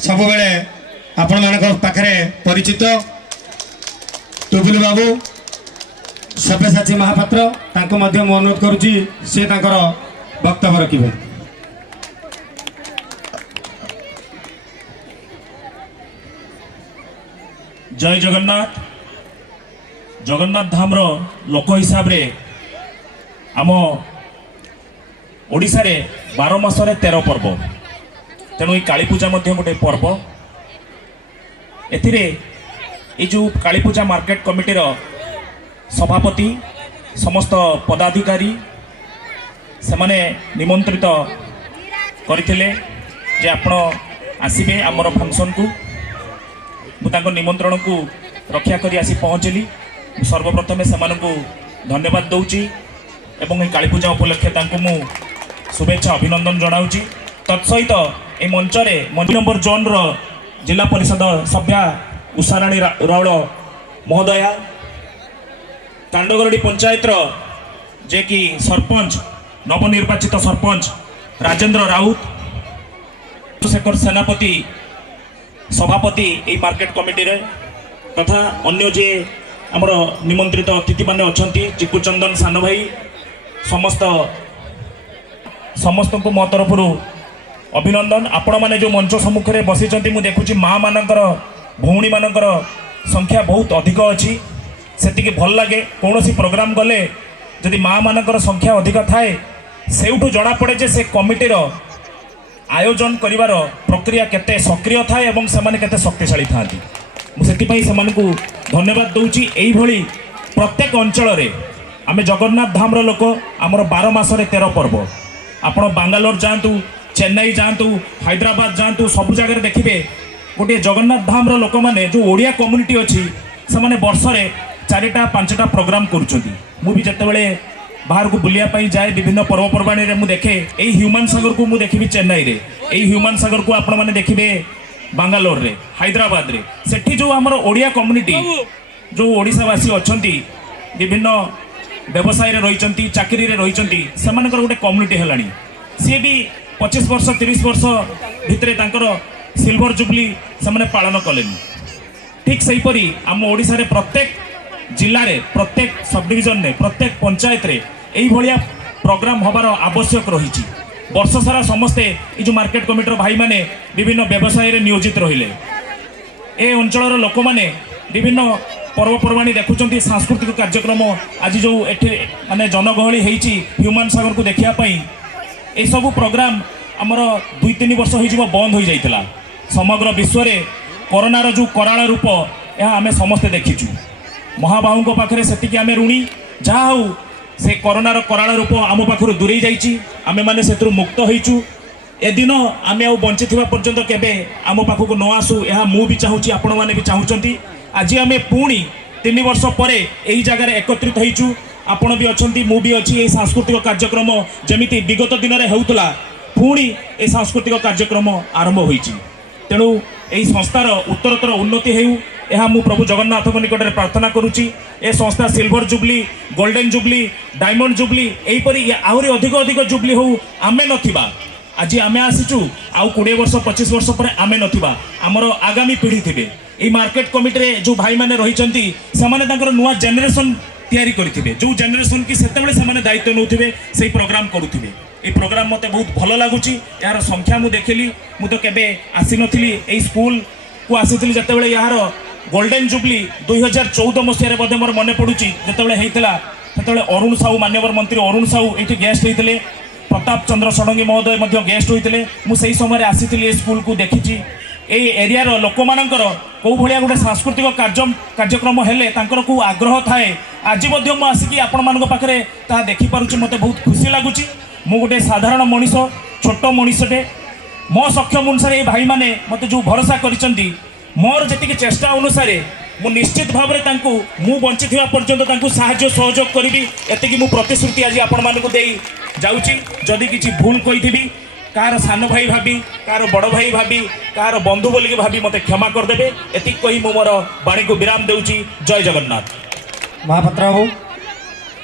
सब बेले आपण मान पाखे परिचित टुगुल बाबू सब्यसाची महापात्र तांको मध्य मु अनुरोध करुच्ची से तांकर वक्तव्य रखिबे। जय जगन्नाथ। जगन्नाथ धाम रो लोक हिसाब रे आम ओडिशा रे 12 मासरे 13 पर्व, तेणु ये काली पूजा मध्य गोटे पर्व। एथिरे ये जो काली पूजा मार्केट कमिटी रो सभापति समस्त पदाधिकारी से माने निमंत्रित करथिले जे आपण आसीबे आमर फंक्शन को। मुझे निमंत्रण को रक्षा करी आसी पहुँचली। सर्वप्रथमे से धन्यवाद दूची एवं काली पूजा उपलक्षे मु शुभेच्छा अभिनंदन जनाऊँगी। तत्सहित ये मंचरे मंडी नंबर जोन रो जिला परिषद सभ्या उषाराणी राउल महोदया, कांडगरडी पंचायत रो जे कि सरपंच नवनिर्वाचित सरपंच राजेंद्र राउत, शेखर सेनापति सभापति ये मार्केट कमिटी रे, तथा अन्य जे आमर निमंत्रित अतिथि माने अछंती चिकुचंदन सान भाई, समस्त को मो तरफ अभिनंदन। आपण माने जो मंच सम्मुख में बसी मु देखुची माँ मानकर भौणी मानकर संख्या बहुत अधिक अच्छी। सेतिके भल लगे कौन सी प्रोग्राम गले जदि माँ मानकर संख्या अधिक थाए सेउठु जना पड़े जे से कमिटीर आयोजन करिवार प्रक्रिया केते सक्रिय थाए एवं सेमाने केते शक्तिशाली थांती। मुझे से धन्यवाद दूची। एई भली प्रत्येक अंचल रे आमे जगन्नाथ धाम रो लोक आमर 12 मासरे 13 पर्व। आपण बांगालोर जातु, चेन्नई जातु, हैदराबाद जातु, सब जगह देखिए गोटे जगन्नाथ धाम रो लोक माने जो ओडिया कम्युनिटी अच्छी से माने वर्ष रे 4-5टा प्रोग्राम करुछंती। मु भी जतेबेले बाहर को बुलिया जाए विभिन्न पर्वपर्वाणी रे मु देखे यही ह्यूमान सागर को मु देखी चेन्नई रे, यही ह्यूमान सागर को आपण माने देखिबे बांगालोर रे, हैदराबाद रे। सेठी जो हमर ओडिया कम्युनिटी जो ओडिशावासी अछंती विभिन्न व्यवसाय रे रहिचंती, चाकरी रे रहिचंती, सेमानकर गोटे कम्युनिटी हेलानी। सी भी 25 वर्ष 30 वर्ष भितरे तांकर सिल्वर जुबली सेमाने पालन कलेनी। ठीक सही परी आम ओडिशा रे प्रत्येक जिले रे, प्रत्येक सब डिविजन रे, प्रत्येक पंचायत रे एई भलिया प्रोग्राम हबार आवश्यक रही। वर्ष सारा समस्ते ये जो मार्केट कमिटर भाई माने विभिन्न व्यवसाय रे नियोजित रहिले। ए अंचल लोक माने विभिन्न पर्वपर्वाणी देखुचंती, सांस्कृतिक कार्यक्रम आज जो एठी माने जनगहली हेइची ह्यूमान सागर को देखिया पई ए सब प्रोग्राम हमर 2-3 वर्ष हो बंद हो जाइतला। समग्र विश्व रे कोरोना रो जो कराल रूप यह आमे समस्ते देखिचु। महाबाहु को पाखरे सेतिकी आमे ऋणी, जहा हो से कोरोना रो कराल रूप आम पाखरु दूरे जाइची, आमे माने सेतरु मुक्त होइचु। ए दिन आमे आ बंचिथिबा पर्यंत केबे आम पाखकु न आसु यह मु भी चाहूची, आपण माने भी चाहूचंती। आज आमे पुणी 3 वर्ष परे एही जगह रे एकत्रित होइचु। आपण भी अछंती, मु भी अछि। ए सांस्कृतिक कार्यक्रम जेमिति विगत दिन रे हेउतला पुणी ए सांस्कृतिक कार्यक्रम आरंभ होइची। तेणु एही संस्थार उत्तरोत्तर उन्नति हेउ यह मु प्रभु जगन्नाथ निकट में प्रार्थना करुच्ची। ए संस्था silver jubilee, golden jubilee, diamond jubilee यहीपरी आहरी अधिक अधिक जुबली हो आमे नथिबा। आज आमे आसीचु आउ 20 वर्ष 25 वर्ष पर आमे नथिबा, आमर आगामी पीढ़ी थिबे। ए मार्केट कमिटी रे जो भाई माने रहिचंती सेमाने तांकर नुआ जनरेशन तैयारी करिथिबे, जो जनरेशन की सेतेबेले सेमाने दायित्व नउथिबे सेही प्रोग्राम करुथिबे। ए प्रोग्राम मते बहुत भल लागुची। यार संख्या मु देखिली, मु तो केबे आसी नथिली। ए स्कूल को आसीथिली जतेबेले यार गोल्डन जुबली 2014 मसीह बोधे मोर मन पड़ुची जितेबाला होता से अरुण साहू मान्यवर मंत्री अरुण साहू ये गेस्ट होते, प्रताप चंद्र षडंगी महोदय गेस्ट होते। मुझे समय आसी स्कूल को देखी ये एरिया लोक मानकर कौ भाया गोटे सांस्कृतिक कार्यक्रम हेले तांकर को आग्रह थाए। आज आसिकी आपण मान पाखे ता देखिपुची, मत बहुत खुशी लगुच। मु गोटे साधारण मनीष, छोट मनीषटे, मो सक्षम अनुसार ये भाई मैंने मत जो भरोसा कर मोर जी चेष्टा अनुसार मु निश्चित भाव में मु बंची पर्यंत साहाय्य सहयोग करी। एति मु प्रतिश्रुति आज आपण मानक दे जाउची। जदि किसी भूल कही कार सान भाई भाभी, कार बड़ भाई भाभी, कार बंधु बोलिक भाभी मते क्षमा करदेवे। एति कही मु मोर बाणी को विराम देउची। जय जगन्नाथ। महापात्र बाबू।